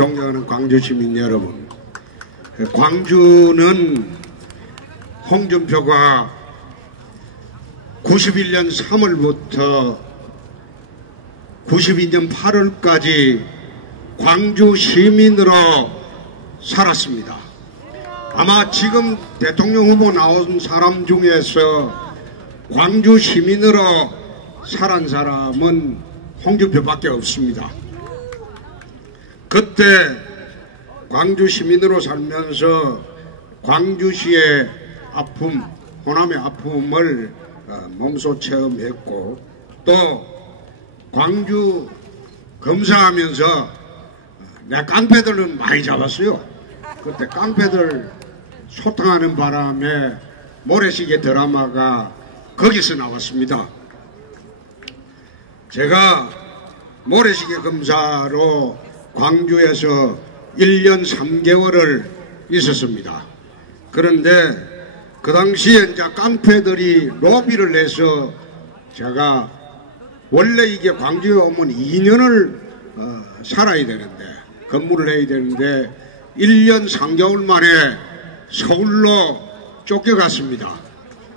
존경하는 광주 시민 여러분, 광주는 홍준표가 91년 3월부터 92년 8월까지 광주 시민으로 살았습니다. 아마 지금 대통령 후보 나온 사람 중에서 광주 시민으로 살은 사람은 홍준표밖에 없습니다. 그때 광주 시민으로 살면서 광주시의 아픔, 호남의 아픔을 몸소 체험했고, 또 광주 검사하면서 내 깡패들은 많이 잡았어요. 그때 깡패들 소탕하는 바람에 모래시계 드라마가 거기서 나왔습니다. 제가 모래시계 검사로 광주에서 1년 3개월을 있었습니다. 그런데 그 당시에 이제 깡패들이 로비를 해서 제가 원래 이게 광주에 오면 2년을 살아야 되는데, 근무를 해야 되는데 1년 3개월 만에 서울로 쫓겨갔습니다.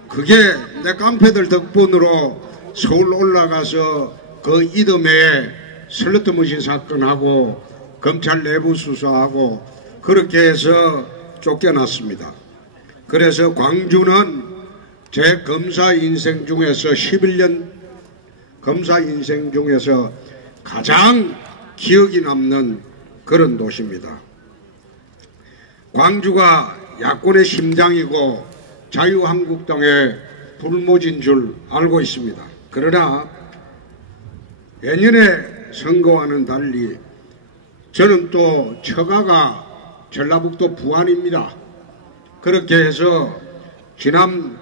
그게 내 깡패들 덕분으로 서울 올라가서 그 이듬해에 슬로트 머신 사건하고 검찰 내부 수사하고 그렇게 해서 쫓겨났습니다. 그래서 광주는 제 검사 인생 중에서 11년 검사 인생 중에서 가장 기억이 남는 그런 도시입니다. 광주가 야권의 심장이고 자유한국당의 불모지인 줄 알고 있습니다. 그러나 내년에 선거와는 달리 저는 또 처가가 전라북도 부안입니다. 그렇게 해서 지난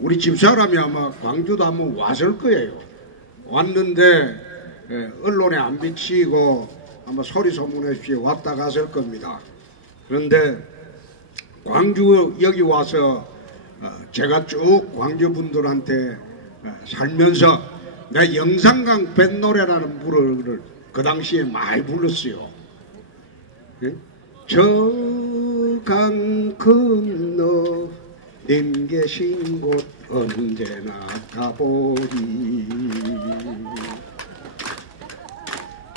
우리 집사람이 아마 광주도 한번 왔을 거예요. 왔는데 언론에 안 비치고 아마 소리 소문 없이 왔다 갔을 겁니다. 그런데 광주 여기 와서 제가 쭉 광주 분들한테 살면서 내 영산강 뱃노래라는 노래를 그 당시에 많이 불렀어요. 저 강 건너 님 계신 곳 언제나 가보리,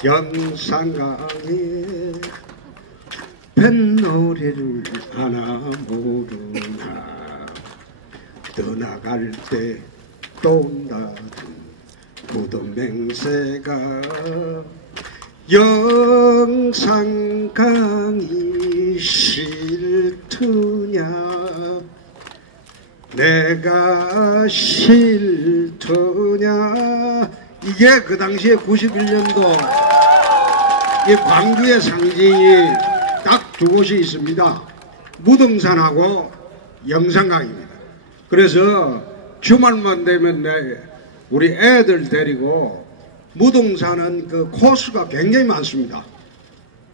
영산강에 뱃노래를 하나 모르나, 떠나갈 때 또 온다던 부던 맹세가 영산강이 싫더냐, 내가 싫더냐. 이게 그 당시에 91년도 이 광주의 상징이 딱 두 곳이 있습니다. 무등산하고 영산강입니다. 그래서 주말만 되면 우리 애들 데리고 무등산은 그 코스가 굉장히 많습니다.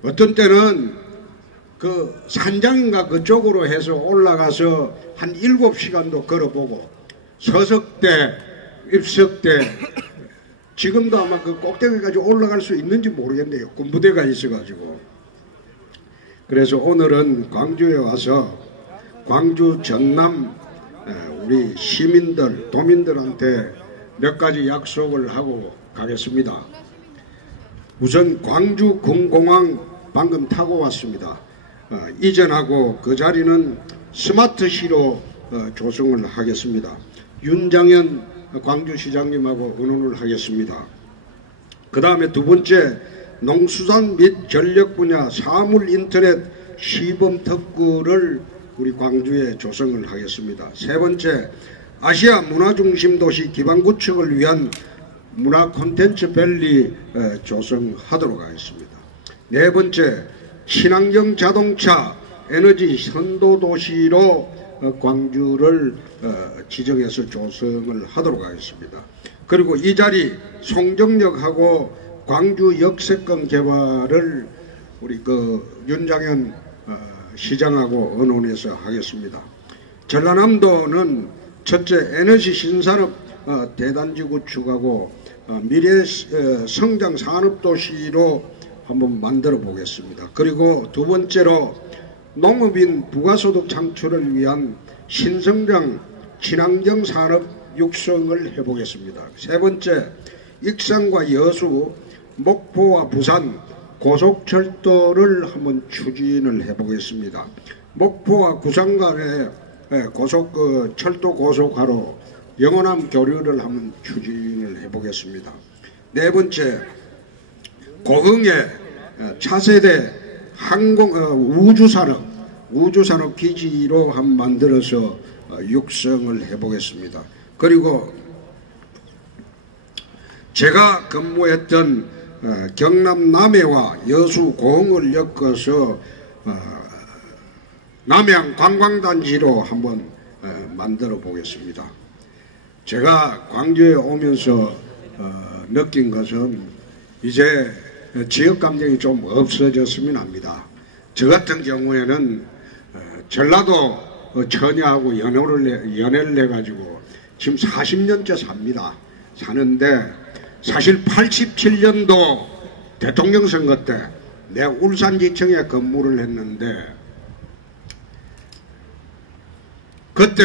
어떤 때는 그 산장인가 그쪽으로 해서 올라가서 한 7시간도 걸어보고, 서석대, 입석대, 지금도 아마 그 꼭대기까지 올라갈 수 있는지 모르겠네요. 군부대가 있어가지고. 그래서 오늘은 광주에 와서 광주 전남 우리 시민들, 도민들한테 몇 가지 약속을 하고 가겠습니다. 우선 광주 금공항 방금 타고 왔습니다. 이전하고 그 자리는 스마트시로 조성을 하겠습니다. 윤장현 광주시장님하고 의논을 하겠습니다. 그 다음에 두 번째, 농수산 및 전력 분야 사물 인터넷 시범 특구를 우리 광주에 조성을 하겠습니다. 세 번째, 아시아 문화중심 도시 기반 구축을 위한 문화 콘텐츠 밸리 조성하도록 하겠습니다. 네 번째, 친환경 자동차 에너지 선도 도시로 광주를 지정해서 조성을 하도록 하겠습니다. 그리고 이 자리 송정역하고 광주 역세권 개발을 우리 그 윤장현 시장하고 의논해서 하겠습니다. 전라남도는 첫째, 에너지 신산업 대단지 구축하고 미래 성장 산업 도시로 한번 만들어 보겠습니다. 그리고 두 번째로 농업인 부가소득 창출을 위한 신성장 친환경 산업 육성을 해보겠습니다. 세 번째, 익산과 여수, 목포와 부산 고속철도를 한번 추진을 해보겠습니다. 목포와 부산 간의 철도 고속화로 영원한 교류를 한번 추진을 해보겠습니다. 네 번째, 고흥의 차세대 우주산업 기지로 한번 만들어서 육성을 해보겠습니다. 그리고 제가 근무했던 경남 남해와 여수 고흥을 엮어서 남해안 관광단지로 한번 만들어 보겠습니다. 제가 광주에 오면서 느낀 것은 이제 지역감정이 좀 없어졌으면 합니다. 저 같은 경우에는 전라도 처녀하고 연애를 해가지고 지금 40년째 삽니다. 사는데 사실 87년도 대통령 선거 때 내 울산지청에 근무를 했는데 그때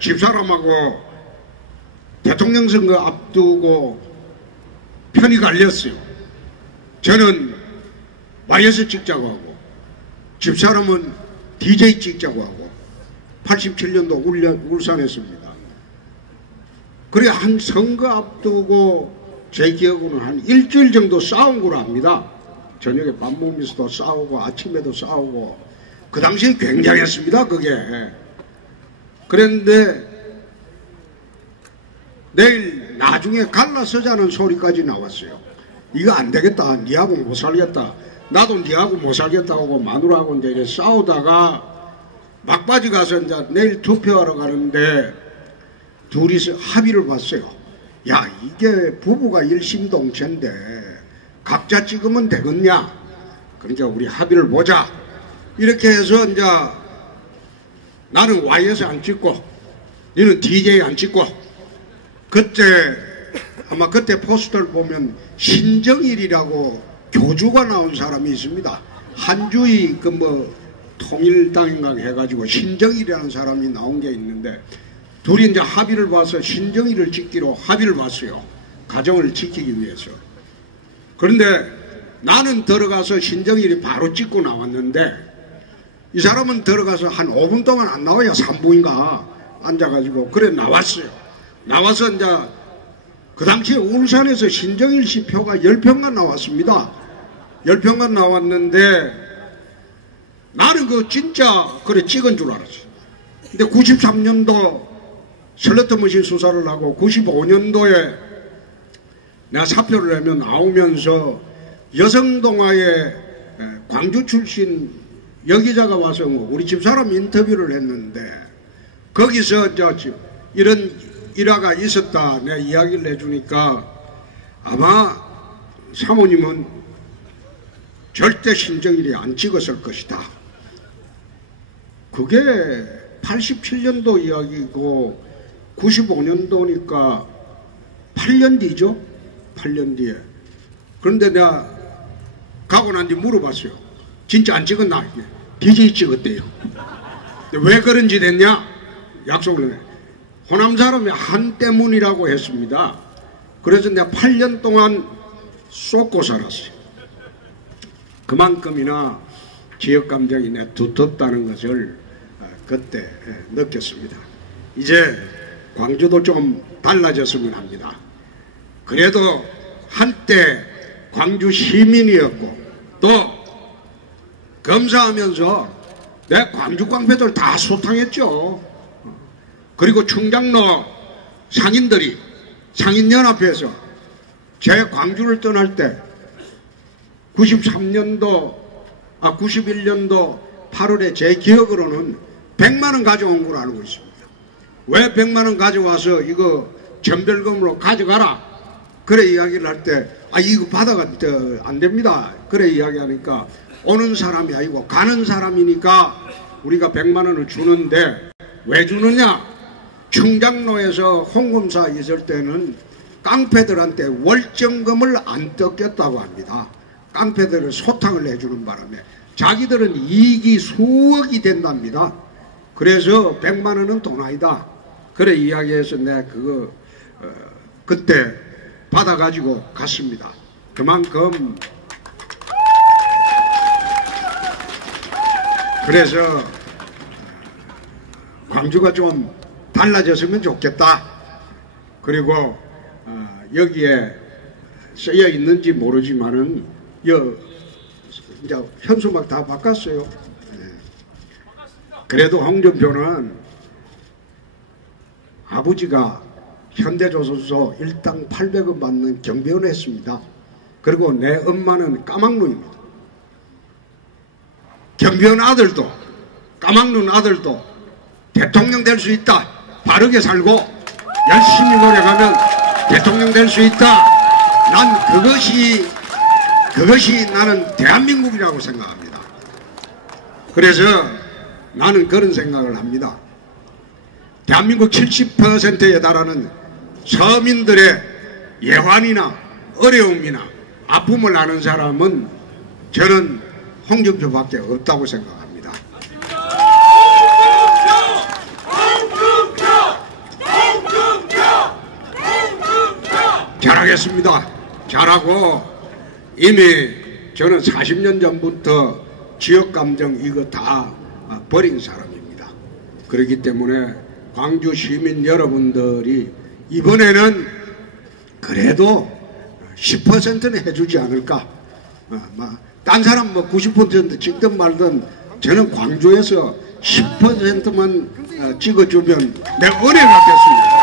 집사람하고 대통령 선거 앞두고 편이 갈렸어요. 저는 YS 찍자고 하고 집사람은 DJ 찍자고 하고 87년도 울산했습니다. 그래 한 선거 앞두고 제 기억으로는 한 일주일 정도 싸운 거로 합니다. 저녁에 밥 먹으면서도 싸우고 아침에도 싸우고 그 당시에 굉장했습니다. 그게. 그런데 내일 나중에 갈라서자는 소리까지 나왔어요. 이거 안 되겠다. 니하고 못 살겠다. 나도 니하고 못 살겠다고 마누라하고 이제 싸우다가 막바지 가서 이제 내일 투표하러 가는데 둘이서 합의를 봤어요. 야, 이게 부부가 일심동체인데 각자 찍으면 되겠냐? 그러니까 우리 합의를 보자. 이렇게 해서 이제 나는 YS 안 찍고 너는 DJ 안 찍고 그때 아마 그때 포스터를 보면 신정일이라고 교주가 나온 사람이 있습니다. 한주의 그 뭐 통일당인가 해가지고 신정일이라는 사람이 나온 게 있는데 둘이 이제 합의를 봐서 신정일을 찍기로 합의를 봤어요. 가정을 지키기 위해서. 그런데 나는 들어가서 신정일이 바로 찍고 나왔는데 이 사람은 들어가서 한 5분 동안 안 나와요. 3분인가 앉아가지고 그래 나왔어요. 나와서 이제 그 당시에 울산에서 신정일 씨 표가 10표가 나왔습니다. 10표가 나왔는데 나는 그 진짜 그래 찍은 줄 알았어요. 근데 93년도 슬러트머신 수사를 하고 95년도에 내가 사표를 내면 나오면서 여성동화에 광주 출신 여기자가 와서 우리 집사람 인터뷰를 했는데 거기서 이런 일화가 있었다 내가 이야기를 해주니까 아마 사모님은 절대 신정일이 안 찍었을 것이다. 그게 87년도 이야기고 95년도니까 8년 뒤죠. 8년 뒤에. 그런데 내가 가고 난 뒤 물어봤어요. 진짜 안 찍었나? DJ 찍었대요. 왜 그런지 됐냐? 약속을 해. 호남 사람이 한 때문이라고 했습니다. 그래서 내가 8년 동안 쏟고 살았어요. 그만큼이나 지역 감정이 내 두텁다는 것을 그때 느꼈습니다. 이제 광주도 좀 달라졌으면 합니다. 그래도 한때 광주 시민이었고 또 검사하면서 내 광주 깡패들 다 소탕했죠. 그리고 충장로 상인들이 상인연합회에서 제 광주를 떠날 때 91년도 8월에 제 기억으로는 100만원 가져온 걸로 알고 있습니다. 왜 100만원 가져와서 이거 전별금으로 가져가라. 그래 이야기를 할 때 이거 받아가 안 됩니다. 그래 이야기하니까 오는 사람이 아니고 가는 사람이니까 우리가 100만원을 주는데 왜 주느냐? 충장로에서 홍금사 있을 때는 깡패들한테 월정금을 안 뜯겼다고 합니다. 깡패들을 소탕을 해주는 바람에 자기들은 이익이 수억이 된답니다. 그래서 100만 원은 돈 아니다. 그래 이야기해서 내가 그거 그때 받아가지고 갔습니다. 그만큼 그래서 광주가 좀 달라졌으면 좋겠다. 그리고 여기에 쓰여 있는지 모르지만은 이제 현수막 다 바꿨어요. 그래도 홍준표는 아버지가 현대조선소 일당 800원 받는 경비원을 했습니다. 그리고 내 엄마는 까막눈입니다. 경비원 아들도 까막눈 아들도 대통령 될 수 있다. 바르게 살고 열심히 노력하면 대통령 될 수 있다. 난 그것이 나는 대한민국이라고 생각합니다. 그래서 나는 그런 생각을 합니다. 대한민국 70%에 달하는 서민들의 예환이나 어려움이나 아픔을 아는 사람은 저는 홍준표밖에 없다고 생각합니다. 잘하겠습니다. 잘하고 이미 저는 40년 전부터 지역감정 이거 다 버린 사람입니다. 그렇기 때문에 광주 시민 여러분들이 이번에는 그래도 10%는 해주지 않을까. 딴 사람 뭐 90% 찍든 말든 저는 광주에서 10%만 찍어주면 내가 은혜 갚겠습니다.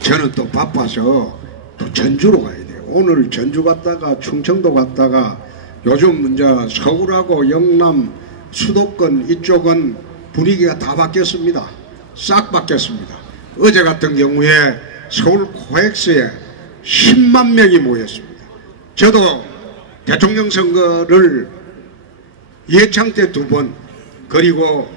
저는 또 바빠서 또 전주로 가야 돼요. 오늘 전주 갔다가 충청도 갔다가 요즘 이제 서울하고 영남 수도권 이쪽은 분위기가 다 바뀌었습니다. 싹 바뀌었습니다. 어제 같은 경우에 서울 코엑스에 10만 명이 모였습니다. 저도 대통령 선거를 이해창 때 2번 그리고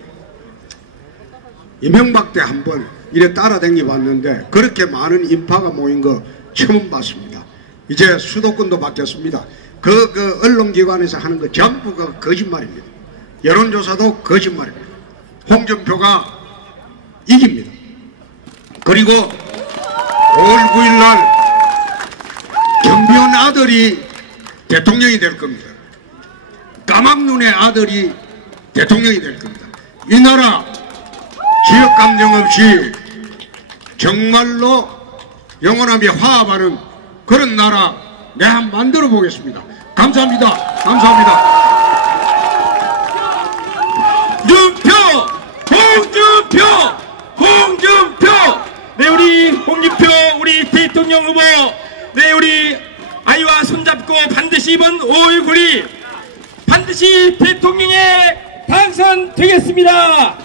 이명박 때 1번 이래 따라다니 봤는데 그렇게 많은 인파가 모인 거 처음 봤습니다. 이제 수도권도 바뀌었습니다. 그 언론기관에서 하는 거 전부가 거짓말입니다. 여론조사도 거짓말입니다. 홍준표가 이깁니다. 그리고 5월 9일 날 경비원 아들이 대통령이 될 겁니다. 까막눈의 아들이 대통령이 될 겁니다. 이 나라 지역감정 없이 정말로 영원하며 화합하는 그런 나라 내가 한번 만들어 보겠습니다. 감사합니다. 감사합니다. 홍준표! 네, 우리 홍준표 우리 대통령 후보, 네, 우리 아이와 손잡고 반드시 이번 5월 9일 반드시 대통령에 당선되겠습니다.